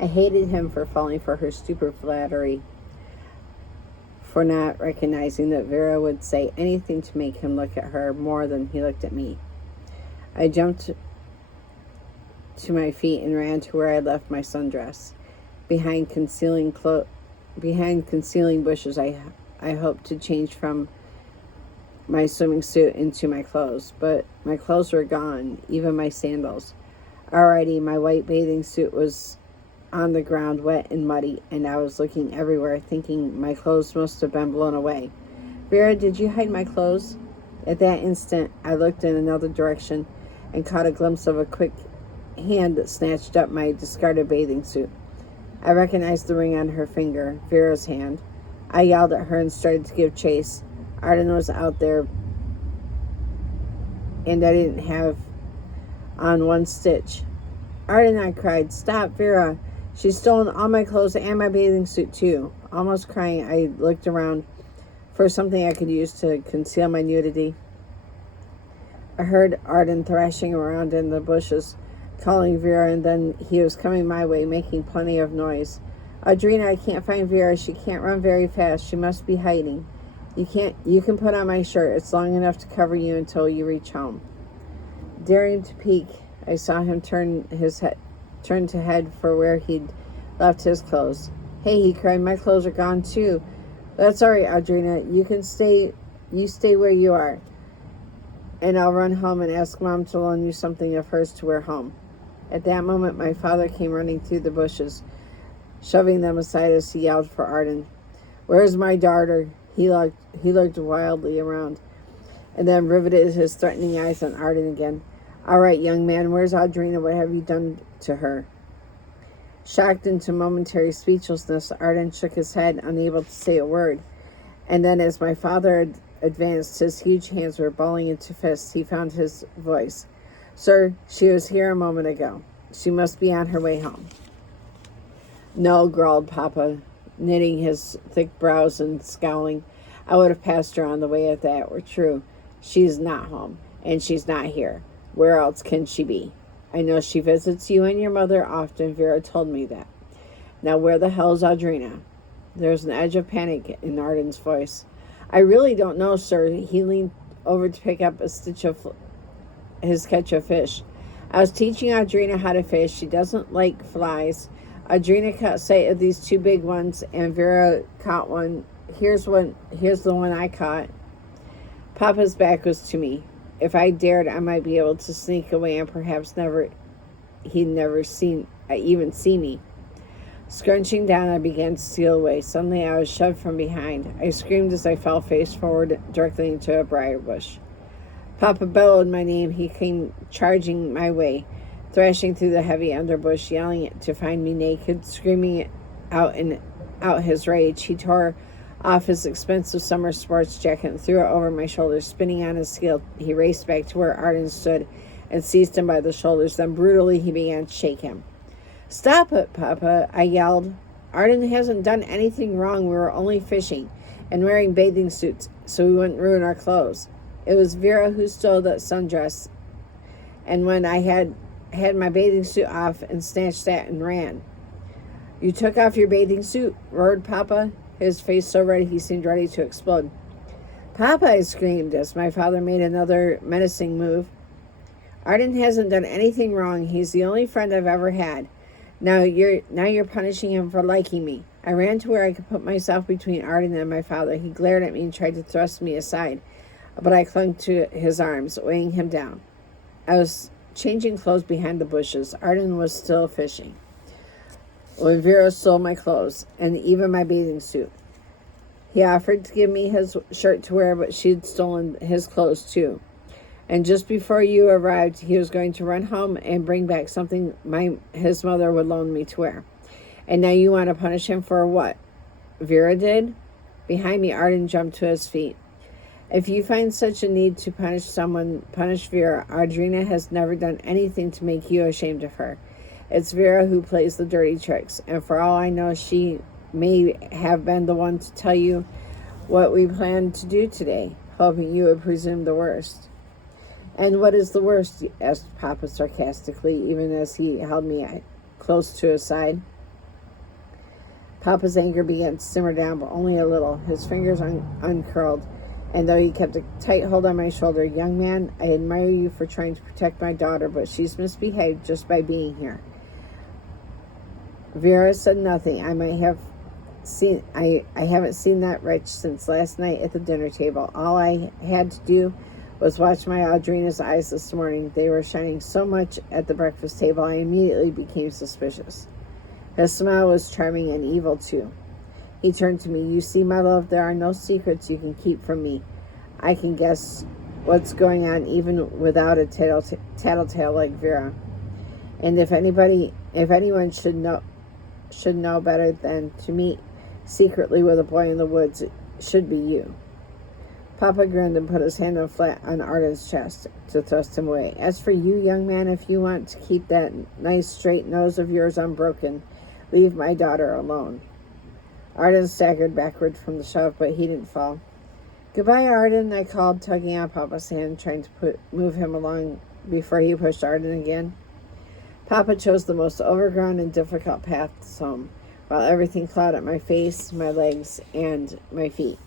I hated him for falling for her stupid flattery, for not recognizing that Vera would say anything to make him look at her more than he looked at me. I jumped to my feet and ran to where I left my sundress. Behind concealing bushes, I hoped to change from my swimming suit into my clothes, but my clothes were gone, even my sandals. Already, my white bathing suit was on the ground, wet and muddy, and I was looking everywhere, thinking my clothes must have been blown away. Vera, did you hide my clothes? At that instant, I looked in another direction and caught a glimpse of a quick hand that snatched up my discarded bathing suit. I recognized the ring on her finger, Vera's hand. I yelled at her and started to give chase. Arden was out there, and I didn't have on one stitch. Arden, I cried, stop, Vera. She's stolen all my clothes and my bathing suit, too. Almost crying, I looked around for something I could use to conceal my nudity. I heard Arden thrashing around in the bushes, calling Vera, and then he was coming my way, making plenty of noise. Audrina, I can't find Vera. She can't run very fast. She must be hiding. You can put on my shirt. It's long enough to cover you until you reach home. Daring to peek, I saw him turn to head for where he'd left his clothes. Hey, he cried, my clothes are gone too. That's all right, Audrina. You stay where you are. And I'll run home and ask Mom to loan you something of hers to wear home. At that moment, my father came running through the bushes, shoving them aside as he yelled for Arden. Where's my daughter? He looked wildly around, and then riveted his threatening eyes on Arden again. All right, young man, where's Audrina? What have you done to her? Shocked into momentary speechlessness, Arden shook his head, unable to say a word. And then as my father advanced, his huge hands were balling into fists, he found his voice. Sir, she was here a moment ago. She must be on her way home. No, growled Papa, knitting his thick brows and scowling. I would have passed her on the way if that were true. She's not home, and she's not here. Where else can she be? I know she visits you and your mother often. Vera told me that. Now where the hell is Audrina? There was an edge of panic in Arden's voice. I really don't know, sir. He leaned over to pick up a stitch of his catch of fish. I was teaching Audrina how to fish. She doesn't like flies. Audrina caught sight of these two big ones, and Vera caught one. Here's the one I caught. Papa's back was to me. If I dared, I might be able to sneak away, and perhaps he'd never even see me. Scrunching down, I began to steal away. Suddenly, I was shoved from behind. I screamed as I fell face forward directly into a briar bush. Papa bellowed my name. He came charging my way, thrashing through the heavy underbush, yelling to find me naked, screaming out his rage. He tore off his expensive summer sports jacket and threw it over my shoulders. Spinning on his heel, he raced back to where Arden stood and seized him by the shoulders. Then brutally, he began to shake him. Stop it, Papa, I yelled. Arden hasn't done anything wrong. We were only fishing and wearing bathing suits so we wouldn't ruin our clothes. It was Vera who stole that sundress, and when I had my bathing suit off and snatched that and ran. You took off your bathing suit? Roared Papa, his face so red he seemed ready to explode. Papa, I screamed as my father made another menacing move. Arden hasn't done anything wrong. He's the only friend I've ever had. Now you're punishing him for liking me. I ran to where I could put myself between Arden and my father. He glared at me and tried to thrust me aside, but I clung to his arms, weighing him down. I was changing clothes behind the bushes. Arden was still fishing when Vera stole my clothes and even my bathing suit. He offered to give me his shirt to wear, but she'd stolen his clothes too. And just before you arrived, he was going to run home and bring back something his mother would loan me to wear. And now you want to punish him for what? Vera did? Behind me, Arden jumped to his feet. If you find such a need to punish someone, punish Vera. Audrina has never done anything to make you ashamed of her. It's Vera who plays the dirty tricks, and for all I know, she may have been the one to tell you what we planned to do today, hoping you would presume the worst. And what is the worst? Asked Papa sarcastically, even as he held me close to his side. Papa's anger began to simmer down, but only a little. His fingers uncurled, and though he kept a tight hold on my shoulder, "Young man, I admire you for trying to protect my daughter, but she's misbehaved just by being here." Vera said nothing. I haven't seen that wretch since last night at the dinner table. All I had to do was watch my Audrina's eyes this morning. They were shining so much at the breakfast table, I immediately became suspicious. His smile was charming and evil, too. He turned to me. "You see, my love, there are no secrets you can keep from me. I can guess what's going on even without a tattletale like Vera. And if anyone should know better than to meet secretly with a boy in the woods, it should be you." Papa grinned and put his hand flat on Arden's chest to thrust him away. "As for you, young man, if you want to keep that nice straight nose of yours unbroken, leave my daughter alone." Arden staggered backward from the shove, but he didn't fall. "Goodbye, Arden," I called, tugging on Papa's hand, trying to move him along before he pushed Arden again. Papa chose the most overgrown and difficult paths home, while everything clawed at my face, my legs, and my feet.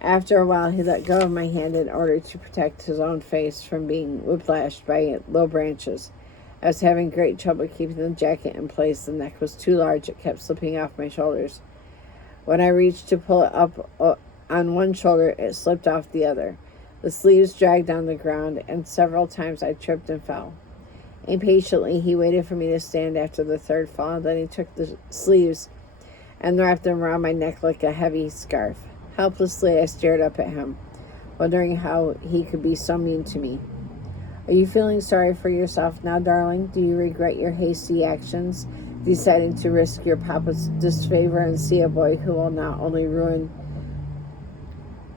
After a while, he let go of my hand in order to protect his own face from being whiplashed by low branches. I was having great trouble keeping the jacket in place. The neck was too large. It kept slipping off my shoulders. When I reached to pull it up on one shoulder, it slipped off the other. The sleeves dragged on the ground, and several times I tripped and fell. Impatiently, he waited for me to stand after the third fall. Then he took the sleeves and wrapped them around my neck like a heavy scarf. Helplessly, I stared up at him, wondering how he could be so mean to me. "Are you feeling sorry for yourself now, darling? Do you regret your hasty actions, deciding to risk your papa's disfavor and see a boy who will not only ruin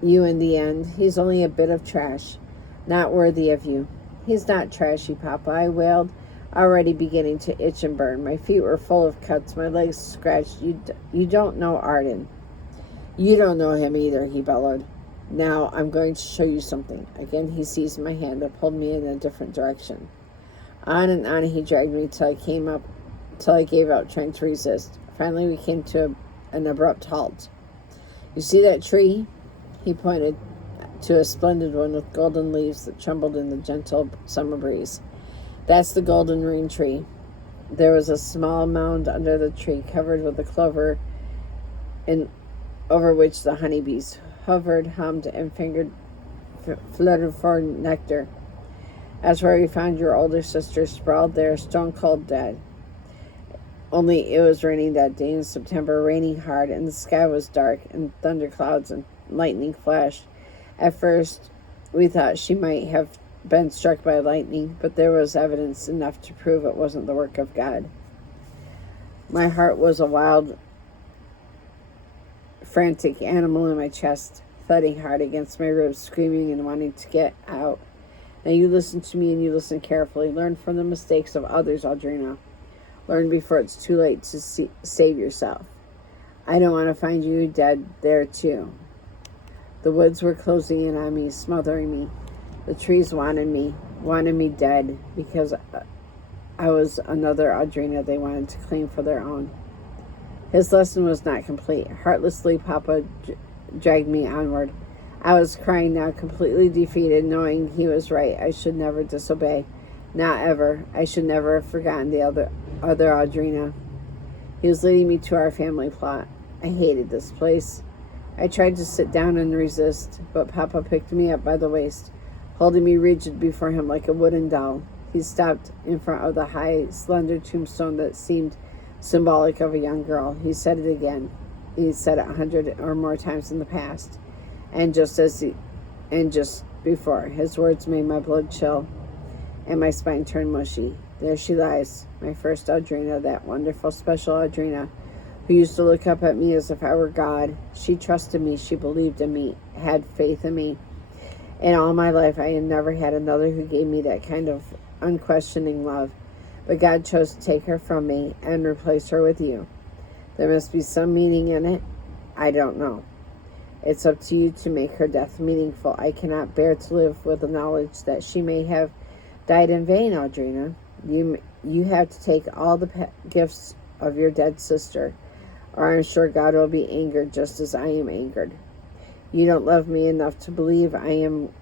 you in the end? He's only a bit of trash, not worthy of you." "He's not trashy, Papa," I wailed, already beginning to itch and burn. My feet were full of cuts, my legs scratched. You don't know Arden." "You don't know him either," he bellowed. "Now I'm going to show you something." Again he seized my hand and pulled me in a different direction. On and on he dragged me till I gave out, trying to resist. Finally we came to an abrupt halt. "You see that tree?" He pointed to a splendid one with golden leaves that trembled in the gentle summer breeze. "That's the golden rain tree." There was a small mound under the tree covered with a clover, and over which the honeybees hovered, hummed, and fluttered for nectar. "That's where we found your older sister, sprawled there, stone-cold dead. Only it was raining that day in September, raining hard, and the sky was dark, and thunderclouds and lightning flashed. At first, we thought she might have been struck by lightning, but there was evidence enough to prove it wasn't the work of God." My heart was a wild, frantic animal in my chest, thudding hard against my ribs, screaming and wanting to get out. "Now you listen to me, and you listen carefully. Learn from the mistakes of others, Audrina. Learn before it's too late to save yourself. I don't want to find you dead there too." The woods were closing in on me, smothering me. The trees wanted me dead, because I was another Audrina they wanted to claim for their own. His lesson was not complete. Heartlessly, Papa dragged me onward. I was crying now, completely defeated, knowing he was right. I should never disobey. Not ever. I should never have forgotten the other Audrina. He was leading me to our family plot. I hated this place. I tried to sit down and resist, but Papa picked me up by the waist, holding me rigid before him like a wooden doll. He stopped in front of the high, slender tombstone that seemed symbolic of a young girl. He said it again. He said it 100 or more times in the past, and just before, his words made my blood chill and my spine turn mushy. There she lies, my first Audrina, that wonderful, special Audrina, who used to look up at me as if I were God. She trusted me, she believed in me, had faith in me. In all my life, I had never had another who gave me that kind of unquestioning love. But God chose to take her from me and replace her with you. There must be some meaning in it. I don't know. It's up to you to make her death meaningful. I cannot bear to live with the knowledge that she may have died in vain, Audrina. You have to take all the gifts of your dead sister, or I'm sure God will be angered just as I am angered. You don't love me enough to believe I am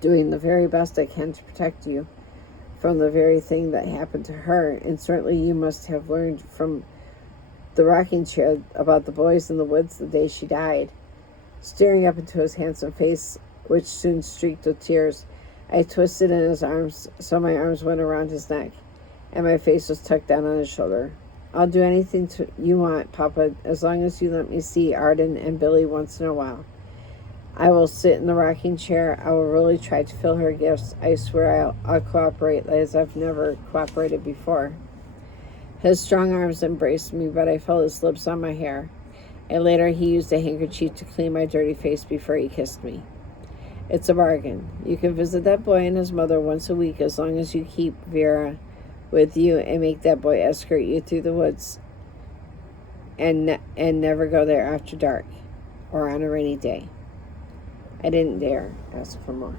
doing the very best I can to protect you from the very thing that happened to her, and certainly you must have learned from the rocking chair about the boys in the woods the day she died. Staring up into his handsome face, which soon streaked with tears, I twisted in his arms so my arms went around his neck, and my face was tucked down on his shoulder. I'll do anything you want, Papa, as long as you let me see Arden and Billy once in a while. I will sit in the rocking chair. I will really try to fill her gifts. I swear I'll cooperate as I've never cooperated before. His strong arms embraced me, but I felt his lips on my hair. And later he used a handkerchief to clean my dirty face before he kissed me. It's a bargain. You can visit that boy and his mother once a week as long as you keep Vera with you and make that boy escort you through the woods and never go there after dark or on a rainy day. I didn't dare ask for more.